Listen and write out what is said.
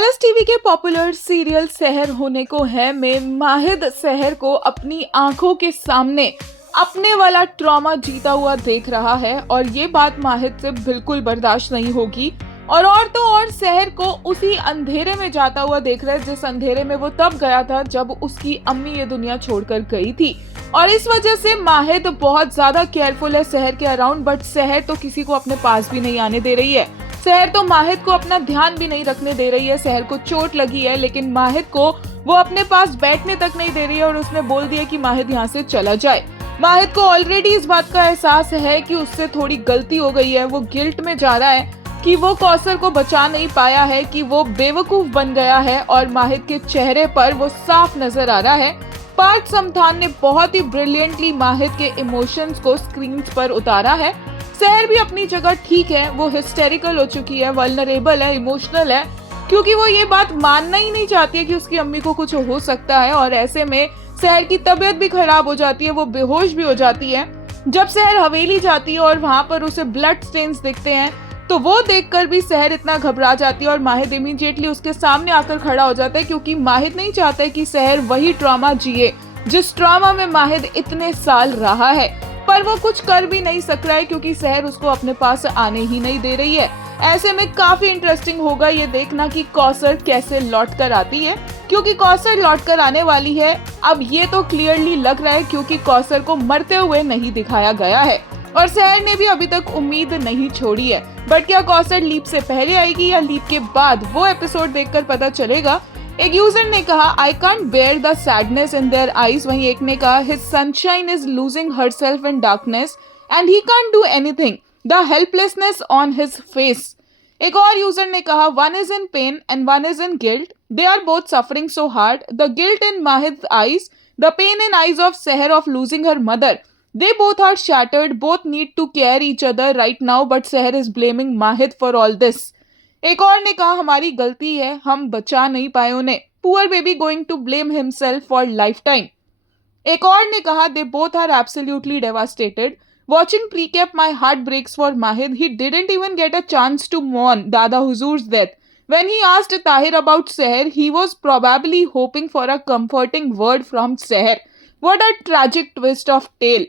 Colors TV के popular serial सहर होने को है में माहिद सहर को अपनी आंखों के सामने अपने वाला ट्रॉमा जीता हुआ देख रहा है और ये बात माहिद से बिल्कुल बर्दाश्त नहीं होगी। और तो और सहर को उसी अंधेरे में जाता हुआ देख रहा है जिस अंधेरे में वो तब गया था जब उसकी अम्मी ये दुनिया छोड़कर गई थी। और इस वजह से माहिद बहुत ज्यादा केयरफुल है सहर के अराउंड, बट सहर तो किसी को अपने पास भी नहीं आने दे रही है। सहर तो माहिद को अपना ध्यान भी नहीं रखने दे रही है। सहर को चोट लगी है लेकिन माहिद को वो अपने पास बैठने तक नहीं दे रही है और उसने बोल दिया कि माहिद यहाँ से चला जाए। माहिद को ऑलरेडी इस बात का एहसास है कि उससे थोड़ी गलती हो गई है। वो गिल्ट में जा रहा है कि वो कौसर को बचा नहीं पाया है, कि वो बेवकूफ बन गया है और माहिद के चेहरे पर वो साफ नजर आ रहा है। पार्थ समथान ने बहुत ही ब्रिलियंटली माहिद के इमोशंस को स्क्रीन पर उतारा है। सहर भी अपनी जगह ठीक है, वो हिस्टेरिकल हो चुकी है, वल्नरेबल है, इमोशनल है, क्योंकि वो ये बात मानना ही नहीं चाहती है कि उसकी अम्मी को कुछ हो सकता है। और ऐसे में सहर की तबीयत भी खराब हो जाती है, वो बेहोश भी हो जाती है। जब सहर हवेली जाती है और वहां पर उसे ब्लड स्टेन्स दिखते हैं तो वो देखकर भी सहर इतना घबरा जाती है और माहिद इमीडिएटली उसके सामने आकर खड़ा हो जाता है, क्योंकि माहिद नहीं चाहता है कि सहर वही ट्रॉमा जिए जिस ट्रॉमा में माहिद इतने साल रहा है। पर वो कुछ कर भी नहीं सक रहा है क्योंकि सहर उसको अपने पास आने ही नहीं दे रही है। ऐसे में काफी इंटरेस्टिंग होगा ये देखना कि कौसर कैसे लौट कर आती है, क्योंकि कौसर लौट कर आने वाली है। अब ये तो क्लियरली लग रहा है क्योंकि कौसर को मरते हुए नहीं दिखाया गया है और सहर ने भी अभी तक उम्मीद नहीं छोड़ी है। बट क्या कौसर लीप से पहले आएगी या लीप के बाद, वो एपिसोड देखकर पता चलेगा। एक यूजर ने कहा I can't bear the sadness in their eyes, वहीं एक ने कहा his sunshine is losing herself in darkness and he can't do anything, the helplessness on his face. एक और यूजर ने कहा one is in pain and one is in guilt, they are both suffering so hard, the guilt in Mahid eyes, the pain in eyes of Sehar of losing her mother, they both are shattered, both need to care each other right now, but Seher is blaming Mahid for all this. एक और ने कहा हमारी गलती है, हम बचा नहीं पाए उन्हें, poor baby going to blame himself for lifetime. एक और ने कहा they both are absolutely devastated. Watching precap my heart breaks for Mahid. He didn't even get a chance to mourn Dada Huzur's death. When he asked Tahir about Seher, he was probably hoping for a comforting word from Seher. What a tragic twist of tale.